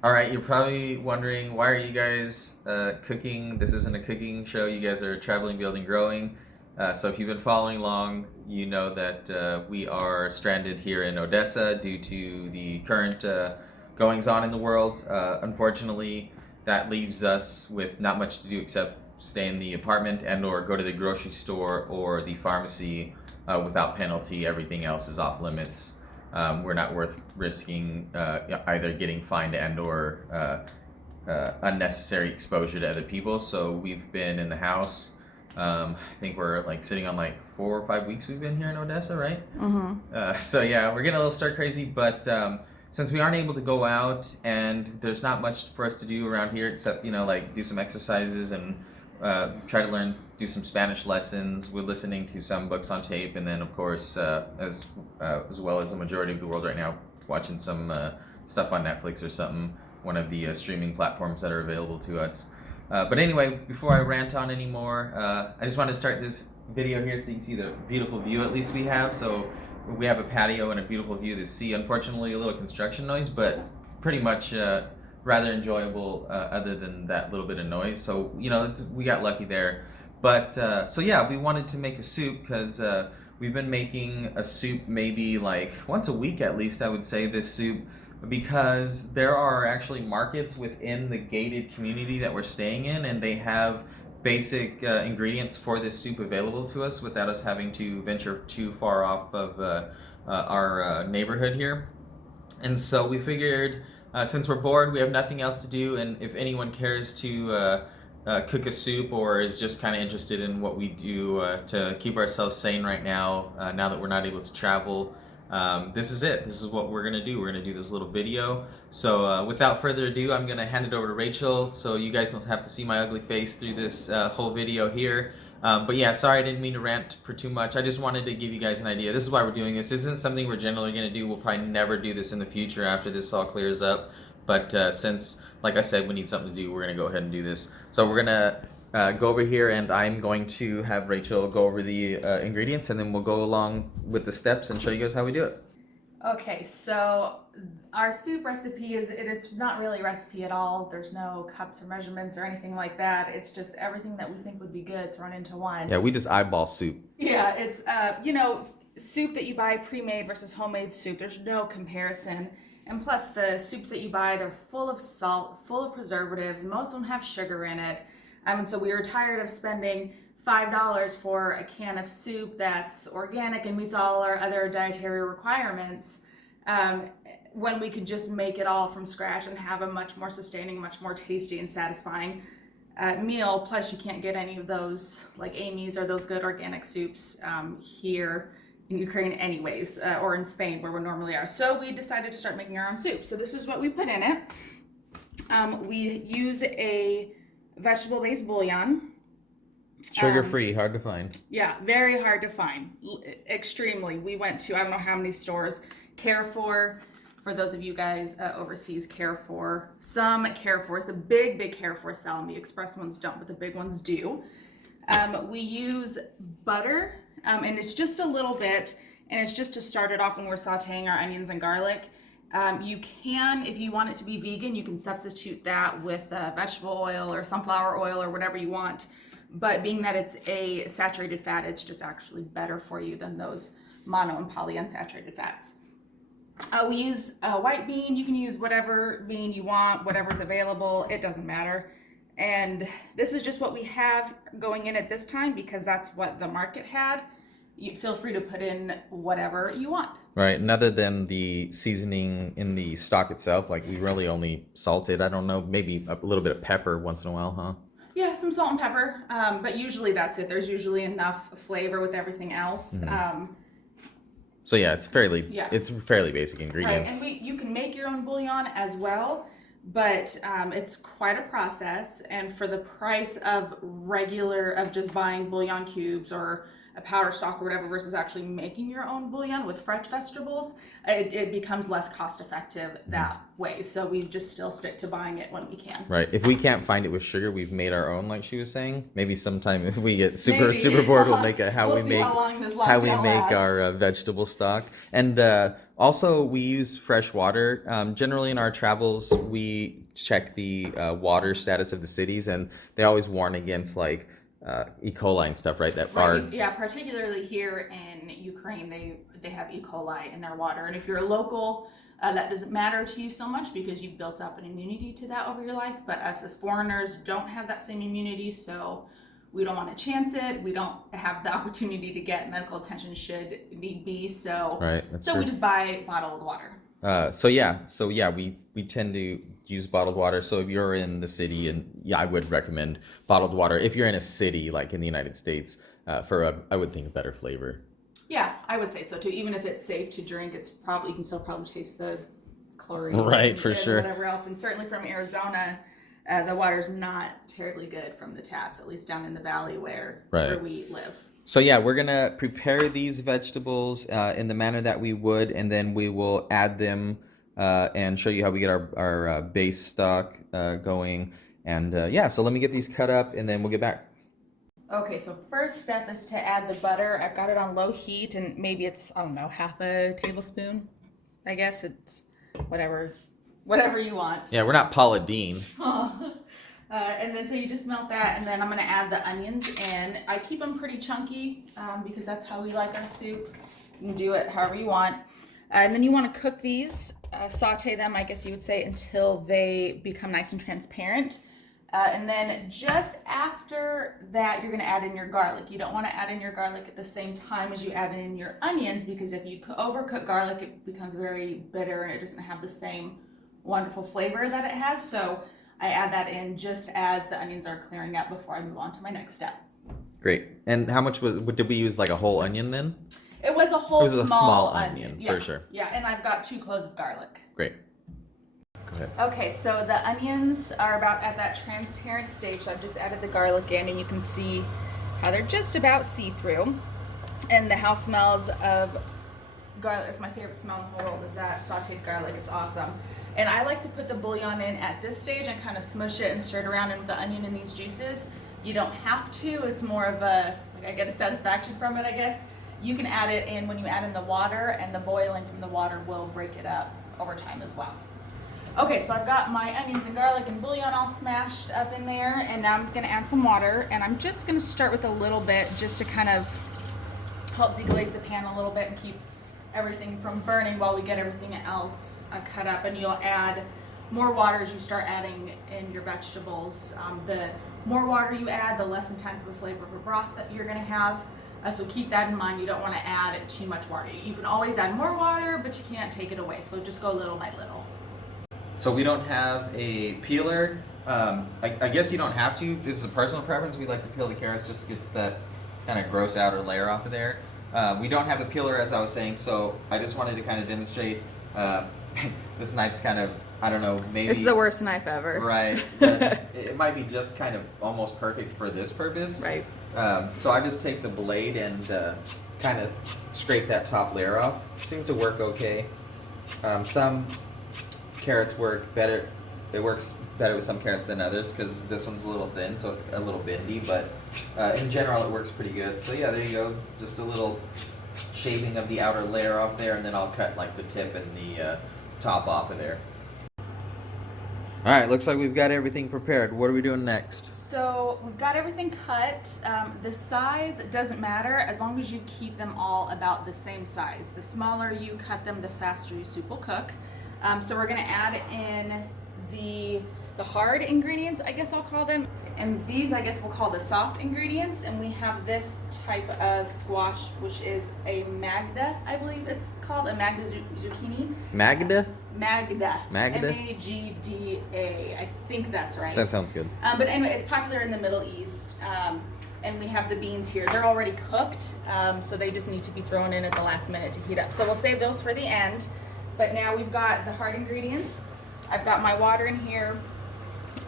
All right, you're probably wondering why are you guys cooking? This isn't a cooking show. You guys are traveling, building, growing. So if you've been following along, you know that we are stranded here in Odessa due to the current goings on in the world. Unfortunately, that leaves us with not much to do except stay in the apartment and or go to the grocery store or the pharmacy without penalty. Everything else is off limits. We're not worth risking either getting fined and or unnecessary exposure to other people. So we've been in the house. I think we're like sitting on like 4 or 5 weeks we've been here in Odessa, right? So yeah, we're getting a little stir crazy, but since we aren't able to go out and there's not much for us to do around here except like do some exercises and try to do some Spanish lessons. We're listening to some books on tape, and then of course, as well as the majority of the world right now, watching some stuff on Netflix or something, one of the streaming platforms that are available to us. But anyway, before I rant on anymore, I just want to start this video here so you can see the beautiful view at least we have. So we have a patio and a beautiful view of the sea. Unfortunately, a little construction noise, but pretty much rather enjoyable other than that little bit of noise. So we got lucky there. But so yeah, we wanted to make a soup because we've been making a soup maybe like once a week at least. I would say this soup because there are actually markets within the gated community that we're staying in, and they have basic ingredients for this soup available to us without us having to venture too far off of our neighborhood here. And so we figured, since we're bored, we have nothing else to do, and if anyone cares to cook a soup or is just kind of interested in what we do to keep ourselves sane right now, now that we're not able to travel, this is it. This is what we're gonna do. We're gonna do this little video. So without further ado, I'm gonna hand it over to Rachel, so you guys don't have to see my ugly face through this whole video here. But yeah, sorry I didn't mean to rant for too much. I just wanted to give you guys an idea. This is why we're doing this. This isn't something we're generally going to do. We'll probably never do this in the future after this all clears up. But since, like I said, we need something to do, we're going to go ahead and do this. So we're going to go over here, and I'm going to have Rachel go over the ingredients, and then we'll go along with the steps and show you guys how we do it. Okay, so our soup recipe it's not really a recipe at all. There's no cups or measurements or anything like that. It's just everything that we think would be good thrown into one. Yeah, we just eyeball soup. Yeah, it's soup that you buy pre-made versus homemade soup. There's no comparison. And plus the soups that you buy, they're full of salt, full of preservatives. Most of them have sugar in it. And so we were tired of spending $5 for a can of soup that's organic and meets all our other dietary requirements, when we could just make it all from scratch and have a much more sustaining, much more tasty and satisfying meal. Plus you can't get any of those like Amy's or those good organic soups here in Ukraine anyways, or in Spain where we normally are. So we decided to start making our own soup. So this is what we put in it. We use a vegetable-based bouillon. Sugar free, hard to find. Yeah, very hard to find. Extremely. We went to, I don't know how many stores. Carrefour, for those of you guys overseas, Carrefour. Some Carrefours, the big Carrefour sell them. The express ones don't, but the big ones do. We use butter, and it's just a little bit, and it's just to start it off when we're sauteing our onions and garlic. You can, if you want it to be vegan, you can substitute that with vegetable oil or sunflower oil or whatever you want. But being that it's a saturated fat, it's just actually better for you than those mono and polyunsaturated fats. We use a white bean. You can use whatever bean you want, whatever's available. It doesn't matter. And this is just what we have going in at this time because that's what the market had. You feel free to put in whatever you want. Right, and other than the seasoning in the stock itself, like we really only salted, I don't know, maybe a little bit of pepper once in a while, huh? Yeah, some salt and pepper, but usually that's it. There's usually enough flavor with everything else. So yeah, it's fairly basic ingredients. Right, and you can make your own bouillon as well, but it's quite a process. And for the price of just buying bouillon cubes or a powder stock or whatever versus actually making your own bouillon with fresh vegetables, it becomes less cost effective that way. So we just still stick to buying it when we can. Right. If we can't find it with sugar, we've made our own, like she was saying. Maybe sometime if we get super bored, we'll make it how We'll we see make how long this how we lockdown make lasts. our vegetable stock. And also we use fresh water. Generally in our travels, we check the water status of the cities, and they always warn against like E. coli and stuff, right? That are Yeah, particularly here in Ukraine, they have E. coli in their water, and if you're a local, that doesn't matter to you so much because you've built up an immunity to that over your life. But us as foreigners don't have that same immunity, so we don't want to chance it. We don't have the opportunity to get medical attention should need be. So right. That's so true. we just buy bottled water. So yeah, we tend to use bottled water. So if you're in the city, and yeah, I would recommend bottled water if you're in a city like in the United States I would think a better flavor. Yeah, I would say so too. Even if it's safe to drink, it's probably you can still probably taste the chlorine, Right, for and sure. whatever else. And certainly from Arizona, the water's not terribly good from the taps, at least down in the valley where we live. So yeah, we're gonna prepare these vegetables in the manner that we would, and then we will add them and show you how we get our base stock going. And yeah, so let me get these cut up, and then we'll get back. Okay, so first step is to add the butter. I've got it on low heat, and maybe it's, I don't know, half a tablespoon. I guess it's whatever you want. Yeah, we're not Paula Deen. And then so you just melt that, and then I'm gonna add the onions in. I keep them pretty chunky because that's how we like our soup. You can do it however you want. And then you want to cook these, saute them, I guess you would say, until they become nice and transparent. And then just after that, you're going to add in your garlic. You don't want to add in your garlic at the same time as you add in your onions, because if you overcook garlic, it becomes very bitter and it doesn't have the same wonderful flavor that it has. So I add that in just as the onions are clearing up before I move on to my next step. Great. And how much did we use, like a whole onion then? It was a whole small onion. Yeah, for sure. Yeah, and I've got 2 cloves of garlic. Great. Go ahead. Okay, so the onions are about at that transparent stage. So I've just added the garlic in, and you can see how they're just about see-through. And the house smells of garlic. It's my favorite smell in the whole world, is that sauteed garlic. It's awesome. And I like to put the bouillon in at this stage and kind of smush it and stir it around in with the onion and these juices. You don't have to. It's more of a, like, I get a satisfaction from it, I guess. You can add it in when you add in the water, and the boiling from the water will break it up over time as well. Okay, so I've got my onions and garlic and bouillon all smashed up in there, and now I'm gonna add some water, and I'm just gonna start with a little bit just to kind of help deglaze the pan a little bit and keep everything from burning while we get everything else cut up. And you'll add more water as you start adding in your vegetables. The more water you add, the less intense of a flavor of a broth that you're gonna have. So keep that in mind. You don't want to add too much water. You can always add more water, but you can't take it away. So just go little by little. So we don't have a peeler. I guess you don't have to. This is a personal preference. We like to peel the carrots just to get to that kind of gross outer layer off of there. We don't have a peeler, as I was saying, so I just wanted to kind of demonstrate. This knife's kind of, I don't know, maybe... It's the worst knife ever. Right. But it might be just kind of almost perfect for this purpose. Right. So I just take the blade and kind of scrape that top layer off. Seems to work okay. Some carrots work better. It works better with some carrots than others because this one's a little thin, so it's a little bendy. But in general, it works pretty good. So yeah, there you go. Just a little shaving of the outer layer off there, and then I'll cut like the tip and the top off of there. All right, looks like we've got everything prepared. What are we doing next? So we've got everything cut. The size doesn't matter as long as you keep them all about the same size. The smaller you cut them, the faster your soup will cook. So we're gonna add in the hard ingredients, I guess I'll call them. And these, I guess we'll call the soft ingredients. And we have this type of squash, which is a Magda, I believe it's called, a Magda zucchini. Magda? Magda. Magda? M-A-G-D-A. I think that's right. That sounds good. But anyway, it's popular in the Middle East. And we have the beans here. They're already cooked, so they just need to be thrown in at the last minute to heat up. So we'll save those for the end. But now we've got the hard ingredients. I've got my water in here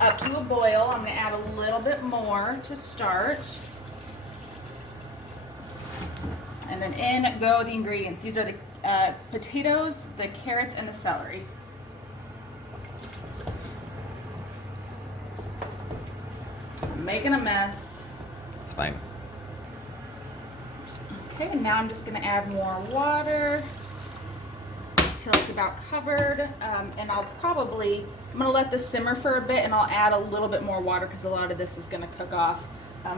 up to a boil. I'm gonna add a little bit more to start. And then in go the ingredients. These are the potatoes, the carrots, and the celery. I'm making a mess. It's fine. Okay, and now I'm just gonna add more water till it's about covered. And I'm gonna let this simmer for a bit, and I'll add a little bit more water because a lot of this is gonna cook off.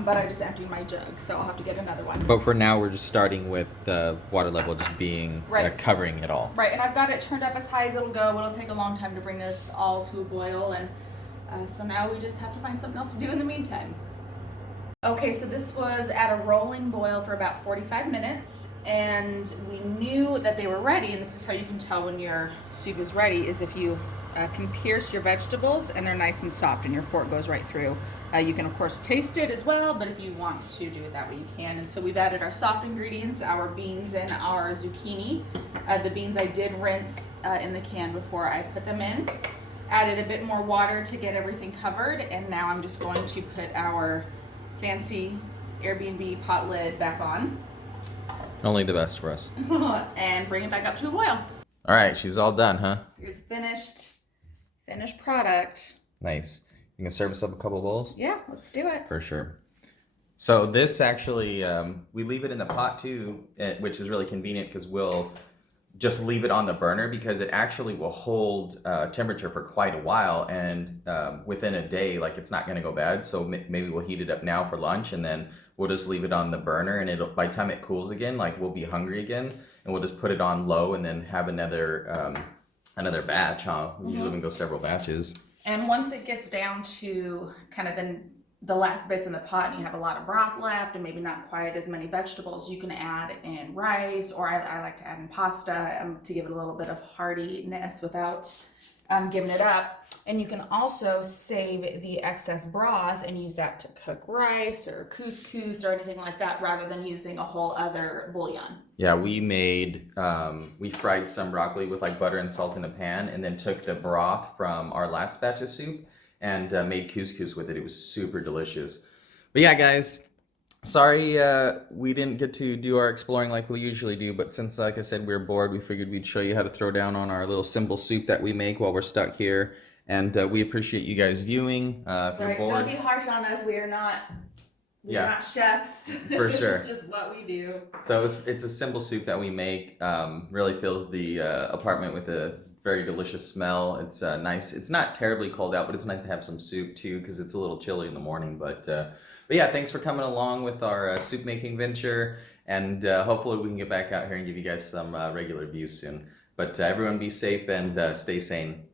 But I just emptied my jug, so I'll have to get another one. But for now, we're just starting with the water level just being Right. covering it all. Right, and I've got it turned up as high as it'll go. It'll take a long time to bring this all to a boil, and so now we just have to find something else to do in the meantime. Okay, so this was at a rolling boil for about 45 minutes, and we knew that they were ready, and this is how you can tell when your soup is ready, is if you can pierce your vegetables and they're nice and soft and your fork goes right through. You can of course taste it as well, but if you want to do it that way you can. And so we've added our soft ingredients, our beans and our zucchini. The beans I did rinse in the can before I put them in. Added a bit more water to get everything covered, and now I'm just going to put our fancy Airbnb pot lid back on. Only the best for us. And bring it back up to a boil. All right, she's all done, huh? Here's the finished product. Nice. You can serve us up a couple bowls? Yeah, let's do it. For sure. So this actually, we leave it in the pot too, which is really convenient because we'll just leave it on the burner because it actually will hold temperature for quite a while, and within a day, like it's not going to go bad. So maybe we'll heat it up now for lunch, and then we'll just leave it on the burner, and it'll, by the time it cools again, like we'll be hungry again, and we'll just put it on low and then have another batch, huh? We usually go several batches. And once it gets down to kind of the last bits in the pot and you have a lot of broth left and maybe not quite as many vegetables, you can add in rice, or I like to add in pasta to give it a little bit of heartiness without giving it up. And you can also save the excess broth and use that to cook rice or couscous or anything like that, rather than using a whole other bouillon. Yeah, we fried some broccoli with like butter and salt in a pan, and then took the broth from our last batch of soup and made couscous with it. It was super delicious. But yeah, guys, sorry we didn't get to do our exploring like we usually do, but since, like I said, we were bored, we figured we'd show you how to throw down on our little simple soup that we make while we're stuck here. And we appreciate you guys viewing. If you're bored, don't be harsh on us. We're not chefs. For This sure. is just what we do. So it's a simple soup that we make. Really fills the apartment with a very delicious smell. It's nice. It's not terribly cold out, but it's nice to have some soup too because it's a little chilly in the morning. But yeah, thanks for coming along with our soup making venture, and hopefully we can get back out here and give you guys some regular views soon. But everyone be safe and stay sane.